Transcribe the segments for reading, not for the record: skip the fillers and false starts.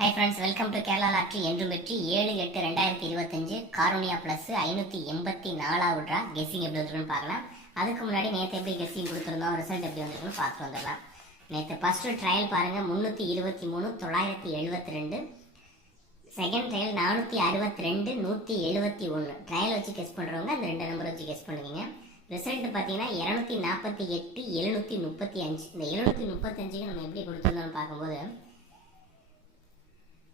Hi friends, welcome to Kerala lottery. என்றும் வெற்றி 7/8/2025 காரோனியா plus 584 draw. Guessing எப்படி வந்துருக்குன்னு பார்க்கலாம். அதுக்கு முன்னாடி நேற்று எப்படி கெஸ்ஸிங் கொடுத்துருந்தோம், ரிசல்ட் எப்படி வந்துருக்குன்னு பார்த்து வந்துடலாம். நேற்று ஃபஸ்ட்டு ட்ரையல் பாருங்கள் 323 972. Second trial 462 171. ட்ரையல் வச்சு கெஸ் பண்ணுறவங்க அந்த ரெண்டு நம்பர் வச்சு கெஸ் பண்ணுவீங்க. ரிசல்ட் பார்த்தீங்கன்னா 248 735. இந்த 735க்கு நம்ம எப்படி கொடுத்துருந்தோம்னு பார்க்கும்போது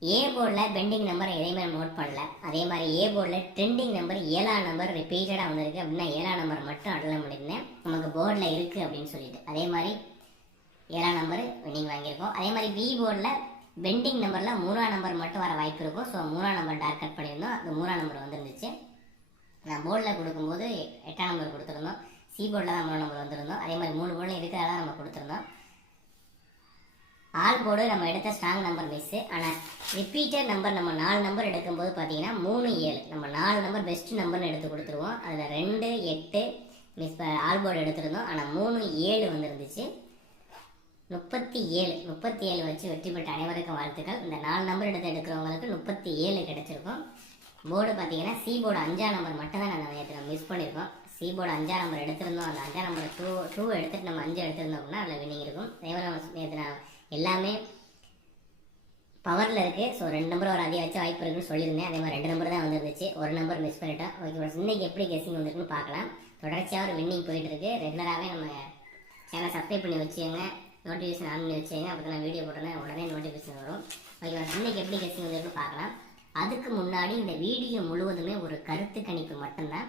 ஏ போர்டில் பெண்டிங் நம்பர் எதையுமே நோட் பண்ணல. அதே மாதிரி ஏ போர்டில் ட்ரெண்டிங் நம்பர் 7ஆம் நம்பர் ரிப்பீட்டடாக வந்திருக்கு அப்படின்னா 7ஆம் நம்பர் மட்டும் அடல முடிந்தேன் நமக்கு போர்டில் இருக்குது அப்படின்னு சொல்லிட்டு. அதே மாதிரி 7ஆம் நம்பர் வின்னிங் வாங்கியிருக்கோம். அதே மாதிரி பி போர்டில் பெண்டிங் நம்பரில் 3ஆம் நம்பர் மட்டும் வர வாய்ப்பு இருக்கும். ஸோ 3ஆம் நம்பர் டார்க் கட் பண்ணியிருந்தோம், அந்த 3ஆம் நம்பர் வந்துருந்துச்சு. நான் போர்டில் கொடுக்கும்போது 8ஆம் நம்பர் கொடுத்துருந்தோம். சி போர்டில் தான் 3 நம்பர் வந்திருந்தோம். அதே மாதிரி 3 போர்டில் இருக்கிறதா நம்ம கொடுத்துருந்தோம். ஆல் போர்டு நம்ம எடுத்த ஸ்ட்ராங் நம்பர் மிஸ்ஸு. ஆனால் ரிப்பீட்டட் நம்பர் நம்ம 4 நம்பர் எடுக்கும்போது பார்த்தீங்கன்னா 3 7 நம்ம 4 நம்பர் பெஸ்ட் நம்பர்னு எடுத்து கொடுத்துருவோம். அதில் 2 8 மிஸ் ஆல் போர்டு எடுத்துருந்தோம். ஆனால் 3 7 வந்துருந்துச்சு. 37 வச்சு வெற்றி பெற்ற அனைவருக்கும் வாழ்த்துக்கள். இந்த 4 நம்பர் எடுக்கிறவங்களுக்கு 37 கிடைச்சிருக்கும். போர்டு பார்த்தீங்கன்னா சி போர்டு 5ஆம் நம்பர் மட்டும் தான் நம்ம மிஸ் பண்ணியிருக்கோம். சி போர்டு 5ஆம் நம்பர் எடுத்திருந்தோம். அந்த 5ஆம் நம்பர் 2 எடுத்துகிட்டு நம்ம 5 எடுத்திருந்தோம் அப்படின்னா அதில் வின்னிங் இருக்கும். அதே மாதிரி நேற்று நான் எல்லாமே பவரில் இருக்குது. ஸோ 2 நம்பர் ஒரு அதிக வச்சு வாய்ப்பு இருக்குன்னு சொல்லியிருந்தேன். அதே மாதிரி 2 நம்பர் தான் வந்துருந்துச்சு, ஒரு நம்பர் மிஸ் பண்ணிட்டோம். ஓகே ஃப்ரெண்ட்ஸ், இன்றைக்கி எப்படி கெஸ்ஸிங் வந்துருக்குன்னு பார்க்கலாம். தொடர்ச்சியாக ஒரு வின்னிங் போயிட்டுருக்கு. ரெகுலராகவே நம்ம சேனல் சப்ஸ்கிரைப் பண்ணி வச்சுக்கோங்க, நோட்டிஃபிகேஷன் ஆன் பண்ணி வச்சுக்கோங்க. அப்போ தான் வீடியோ போட்டோன்னா உடனே நோட்டிஃபிகேஷன் வரும். ஓகே ஃப்ரெண்ட்ஸ், இன்றைக்கி எப்படி கெஸ்ஸிங் வந்துருக்குன்னு பார்க்கலாம். அதுக்கு முன்னாடி இந்த வீடியோ முழுவதுமே ஒரு கருத்து கணிப்பு மட்டும்தான்,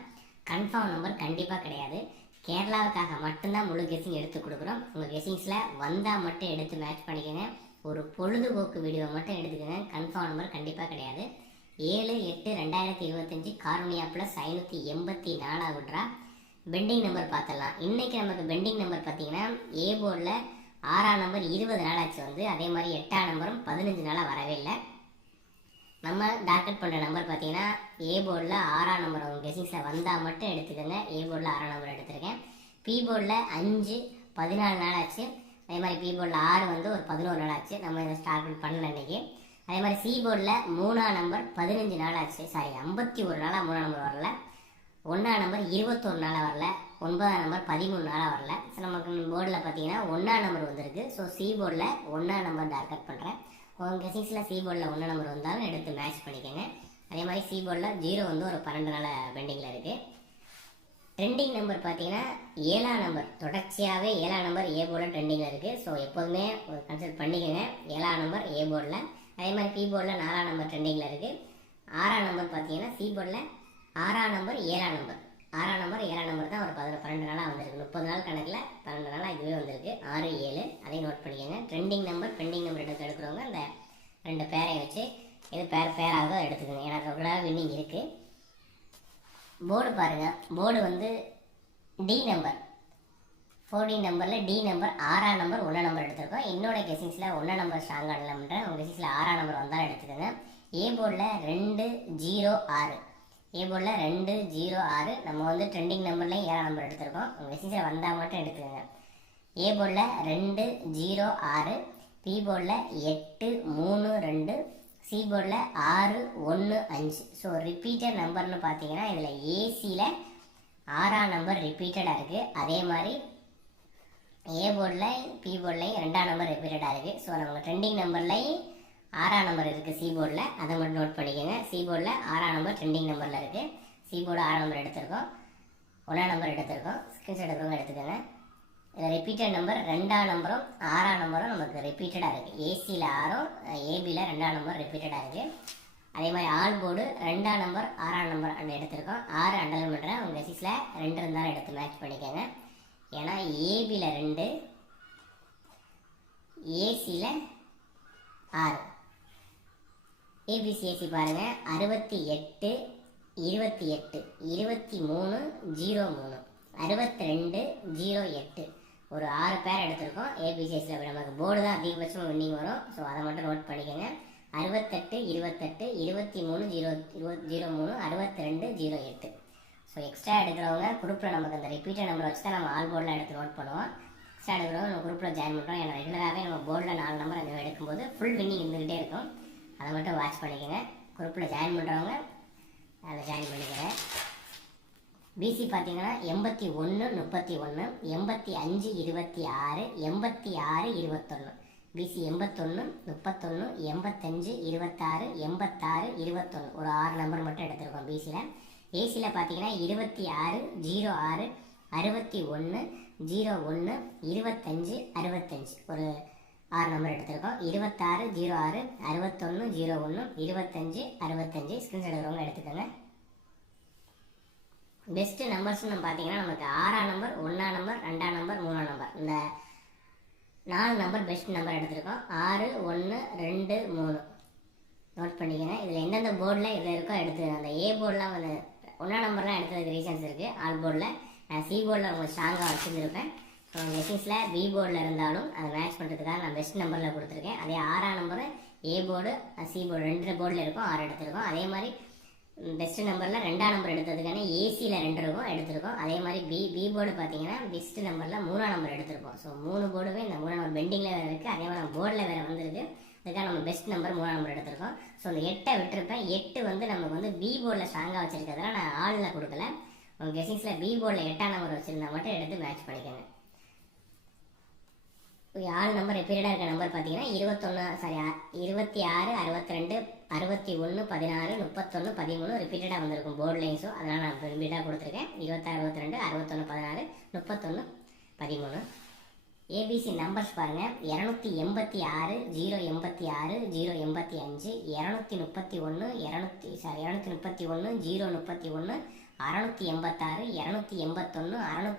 கன்ஃபார்ம் நம்பர் கண்டிப்பாக கிடையாது. கேரளாவுக்காக மட்டும்தான் முழு கெஸ்ஸிங் எடுத்து கொடுக்குறோம். உங்கள் கெஸ்ஸிங்ஸில் வந்தால் மட்டும் எடுத்து மேட்ச் பண்ணிக்கோங்க. ஒரு பொழுதுபோக்கு வீடியோ மட்டும் எடுத்துக்கோங்க. கன்ஃபார்ம் நம்பர் கண்டிப்பாக கிடையாது. 7/8/2025 காரோனியா ப்ளஸ் 584 ட்ரா. பெண்டிங் நம்பர் பார்த்துடலாம். இன்றைக்கி நமக்கு பெண்டிங் நம்பர் பார்த்தீங்கன்னா ஏ போர்டில் 6ஆம் நம்பர் 20 நாள் ஆச்சு வந்து. அதே மாதிரி 8ஆம் நம்பரும் 15 நாளாக வரவே இல்லை. நம்ம டார்கெட் பண்ணுற நம்பர் பார்த்தீங்கன்னா ஏ போர்டில் 6ஆம் நம்பர் அவங்க கெஸ்ஸிங்ஸில் வந்தால் மட்டும் எடுத்துக்கோங்க. ஏ போர்டில் 6ஆம் நம்பர் எடுத்துருக்கேன். பி போர்டில் 5 14 நாள் ஆச்சு. அதே மாதிரி பி போர்டில் 6 வந்து ஒரு 11 நாள் ஆச்சு. நம்ம இதை ஸ்டார்ட் பண்ணல அன்றைக்கி. அதே மாதிரி சி போர்டில் 3ஆம் நம்பர் 15 நாள் ஆச்சு. 51 நாளாக 3ஆம் நம்பர் வரல. 1ஆம் நம்பர் 21 நாளாக வரல. 9ஆம் நம்பர் 13 நாளாக வரல. ஸோ நமக்கு போர்டில் பார்த்தீங்கன்னா 1ஆம் நம்பர் வந்திருக்கு. ஸோ சி போர்டில் 1ஆம் நம்பர் டார்கெட் பண்ணுறேன். உங்கள் கெஸ்ஸிங்ஸில் சி போர்டில் 1 நம்பர் வந்தாலும் எடுத்து மேட்ச் பண்ணிக்கோங்க. அதே மாதிரி சி போர்டில் 0 வந்து ஒரு 12 நாள் பெண்டிங்கில் இருக்குது. ட்ரெண்டிங் நம்பர் பார்த்தீங்கன்னா 7ஆம் நம்பர் தொடர்ச்சியாகவே 7ஆம் நம்பர் ஏ போர்டில் ட்ரெண்டிங்கில் இருக்குது. ஸோ எப்போதுமே ஒரு கன்சல்ட் பண்ணிக்கோங்க 7ஆம் நம்பர் ஏ போர்டில். அதே மாதிரி பி போர்டில் 4ஆம் நம்பர் ட்ரெண்டிங்கில் இருக்குது. 6ஆம் நம்பர் பார்த்தீங்கன்னா சி போர்டில் 6ஆம் நம்பர் 7ஆம் நம்பர் 6ஆம் நம்பர் 7ஆம் நம்பர் தான் ஒரு 12 நாளாக வந்திருக்கு. 30 நாள் கணக்கில் 12 நாளாக இதுவே வந்திருக்கு. 6 7 அதையும் நோட் பண்ணிக்கோங்க. ட்ரெண்டிங் நம்பர் பெண்டிங் நம்பர் எடுக்கிறவங்க அந்த 2 பேரை வச்சு எது பேராக எடுத்துக்கோங்க. ஏன்னா ரெகுலராக வின்னிங் இருக்குது. போர்டு பாருங்கள். போர்டு வந்து டி நம்பர் 14 நம்பரில் டி நம்பர் 6ஆம் நம்பர் 1 நம்பர் எடுத்துருக்கோம். என்னோட கெஸ்ஸிங்ஸில் 1 நம்பர் ஸ்ட்ராங்காக இல்லைன்றேன். உங்கள் கெஸ்ஸிங்ஸில் 6ஆம் நம்பர் வந்தாலும் எடுத்துக்கோங்க. ஏ போர்டில் 206 ஏ போர்டில் 206 நம்ம வந்து ட்ரெண்டிங் நம்பர்லேயும் 7ஆம் நம்பர் எடுத்துருக்கோம். உங்கள் கெஸ்ஸிங்ஸில் வந்தால் மட்டும் எடுத்துக்கோங்க. ஏ போர்டில் 206, பி போர்டில் 832, சி போர்டில் 615. ஸோ ரிப்பீட்டட் நம்பர்னு பார்த்தீங்கன்னா இதில் ஏசியில் 6ஆம் நம்பர் ரிப்பீட்டடாக இருக்குது. அதே மாதிரி ஏ போர்டில் பி போர்ட்லையும் 2ஆம் நம்பர் ரிப்பீட்டடாக இருக்குது. ஸோ நம்ம ட்ரெண்டிங் நம்பர்லையும் 6ஆம் நம்பர் இருக்குது சி போர்டில், அதை மட்டும் நோட் பண்ணிக்கோங்க. சி போர்டில் 6ஆம் நம்பர் ட்ரெண்டிங் நம்பரில் இருக்குது. சி போர்டு 6ஆம் நம்பர் எடுத்திருக்கோம், 1ஆம் நம்பர் எடுத்திருக்கோம். ஸ்க்ரீன்ஷாட் எடுக்கிறவங்க எடுத்துக்கோங்க. இதில் ரிப்பீட்டட் நம்பர் 2ஆம் நம்பரும் 6ஆம் நம்பரும் நமக்கு ரிப்பீட்டடாக இருக்குது. ஏசியில் 6ம் ஏபியில் 2ஆம் நம்பர் ரிப்பீட்டடாக இருக்குது. அதே மாதிரி ஆல் போர்டு 2ஆம் நம்பர் 6ஆம் நம்பர் அந்த எடுத்திருக்கோம். 6 அண்டர்லைன் பண்ணுறேன். உங்கள் கெஸ்ஸிங்ஸில் 2 இருந்தாலும் எடுத்து மேட்ச் பண்ணிக்கோங்க. ஏன்னா ஏபியில் 2, ஏசியில் 6. ஏபிசிஎஸ்சி பாருங்கள் 68 28 23 03 62 08 ஒரு 6 பேர் எடுத்திருக்கோம். ஏபிசிஎஸ்சியில் நமக்கு போர்டு தான் அதிகபட்சமாக வின்னிங் வரும். ஸோ அதை மட்டும் நோட் பண்ணிக்கோங்க. 68 28 23 03 62 08. ஸோ எக்ஸ்ட்ரா எடுக்கிறவங்க குரூப்பில் நமக்கு அந்த ரிப்பீட்டட் நம்பர் வச்சு தான் நம்ம ஆல் போர்டில் எடுத்து நோட் பண்ணுவோம். எக்ஸ்ட்ரா எடுக்கிறவங்க நம்ம குரூப்பில் ஜாயின் பண்ணுறோம். ஏன்னா ரெகுலராகவே நம்ம போர்டில் 4 நம்பர் அந்த எடுக்கும்போது ஃபுல் வின்னிங் இருந்துகிட்டே இருக்கும். அதை மட்டும் வாட்ச் பண்ணிக்கோங்க. குரூப்பில் ஜாயின் பண்ணுறவங்க அதில் ஜாயின் பண்ணிக்கிறேன். பிசி பார்த்தீங்கன்னா 81 31 85 26 86 21. பிசி 81 31 85 26 86 21 ஒரு 6 நம்பர் மட்டும் எடுத்திருக்கோம் பிசியில். ஏசியில் பார்த்தீங்கன்னா 26 06 61 01 25 65 ஒரு 6 நம்பர் எடுத்திருக்கோம். 26 06 61 01 25 65 ஸ்கிரீன்ஷாட் எடுக்கிறவங்க எடுத்துக்கோங்க. பெஸ்ட்டு நம்பர்ஸ்னு பார்த்தீங்கன்னா நமக்கு 6ஆம் நம்பர் 1ஆம் நம்பர் 2ஆம் நம்பர் 3ஆம் நம்பர் இந்த 4 நம்பர் பெஸ்ட் நம்பர் எடுத்திருக்கோம். 6 1 2 3 நோட் பண்ணிக்கோங்க. இதில் எந்தெந்த போர்டில் இதில் இருக்கோ எடுத்து அந்த ஏ போர்டெலாம் வந்து 1ஆம் நம்பர்லாம் எடுத்ததுக்கு ரீசன்ஸ் இருக்குது. ஆல் போர்டில் நான் சி போர்டில் அவங்க ஸ்ட்ராங்காக வச்சுருந்துருப்பேன். ஸோ மெஷின்ஸில் பி போர்டில் இருந்தாலும் அதை மேட்ச் பண்ணுறதுக்காக நான் பெஸ்ட் நம்பரில் கொடுத்துருக்கேன். அதே 6ஆம் number A board C board 2 போர்டில் இருக்கும் 6 எடுத்திருக்கோம். அதே மாதிரி பெஸ்ட் நம்பரில் 2ஆம் நம்பர் எடுத்ததுக்கான ஏசியில் 2 இருக்கும் எடுத்திருக்கோம். அதே மாதிரி பி போர்டு பார்த்தீங்கன்னா பெஸ்ட் நம்பரில் 3ஆம் நம்பர் எடுத்திருக்கோம். ஸோ 3 போர்டுமே இந்த 3ஆம் நம்பர் பெண்டிங்கில் வேறு இருக்குது. அதே மாதிரி நம்ம போர்டில் வேறு வந்துருக்கு. அதுக்காக நம்ம பெஸ்ட் நம்பர் 3ஆம் நம்பர் எடுத்திருக்கோம். ஸோ இந்த 8 விட்டுருப்பேன். 8 வந்து நமக்கு வந்து பி போர்டில் ஸ்ட்ராங்காக வச்சுருக்கிறதுனால நான் ஆளில் கொடுக்கல. உங்கள் கெஸிங்ஸில் பி போர்டில் 8ஆம் நம்பர் வச்சுருந்தா மட்டும் எடுத்து மேட்ச் பண்ணிக்கோங்க. ஆள் நம்பர் ரிப்பீட்டடாக இருக்க நம்பர் பார்த்தீங்கன்னா 26 62 61 16 31 13 ரிப்பீட்டடாக வந்திருக்கும் போர்டு லைன்ஸும். அதனால் நான் ரிப்பீட்டாக கொடுத்துருக்கேன். 26 62 61 16 31 13. ஏபிசி நம்பர்ஸ் பாருங்கள். 286 086 085 231 231 031 686 281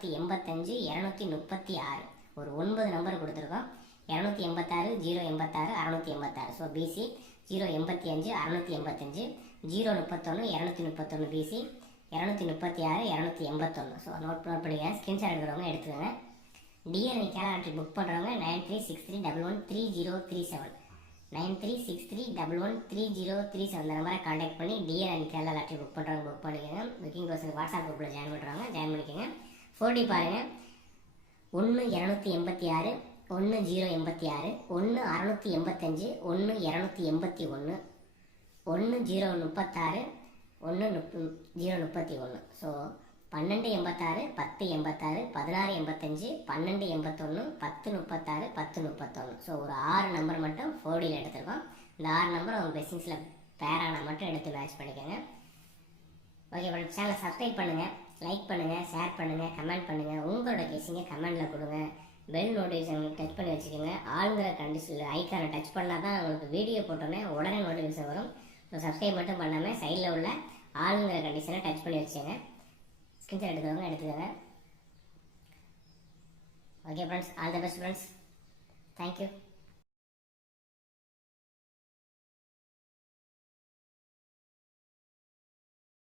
685 236 ஒரு 9 நம்பர் கொடுத்துருக்கோம். 286 086 686. So PC 085 685 031 231 PC 236 281. So note பண்ணிக்க. ஸ்கிரீன்ஷாட் எடுக்கிறவங்க எடுத்துக்கோங்க. டிஎன்இ கேலரி புக் பண்ணுறவங்க 9363113037 9363113037 இந்த நம்பரை கான்டாக்ட் பண்ணி டிஎன்இ கேரளா லாட்ரி புக் பண்ணுறவங்க புக் பண்ணிக்கோங்க. புக்கிங் ப்ரோசர் வாட்ஸ்அப் குரூப்பில் ஜாயின் பண்ணுறவங்க ஜாயின் பண்ணிக்கோங்க. 4D பாருங்கள். 1 286 1 086 1 685 1 281 1 036 1 031. ஸோ 12 86 10 86 16 85 12 81 10 36 10 31. ஸோ ஒரு 6 நம்பர் மட்டும் 4Dயில் எடுத்திருக்கோம். இந்த 6 நம்பர் உங்கள் பெஸ்டிங்ஸில் பேரான மட்டும் எடுத்து மேட்ச் பண்ணிக்கோங்க. ஓகே ஃப்ரெண்ட்ஸ், சேனலை சப்ஸ்கிரைப் பண்ணுங்கள், லைக் பண்ணுங்கள், ஷேர் பண்ணுங்கள், கமெண்ட் பண்ணுங்கள். உங்களோட கெஸிங்கை கமெண்டில் கொடுங்க. பெல் நோட்டிஃபிகேஷன் டச் பண்ணி வச்சுக்கோங்க. ஆளுங்கிற கண்டிஷனில் ஐக்கானை டச் பண்ணால் தான் உங்களுக்கு வீடியோ போட்டோன்னே உடனே நோட்டிஃபிகேஷன் வரும். ஸோ சப்ஸ்கிரைப் மட்டும் பண்ணாமல் சைடில் உள்ள ஆளுங்கிற கண்டிஷனை டச் பண்ணி வச்சுக்கோங்க. ஸ்கிரீன்ஷாட் எடுக்கிறவங்க எடுத்துக்கோங்க. Okay friends, all the best friends. Thank you.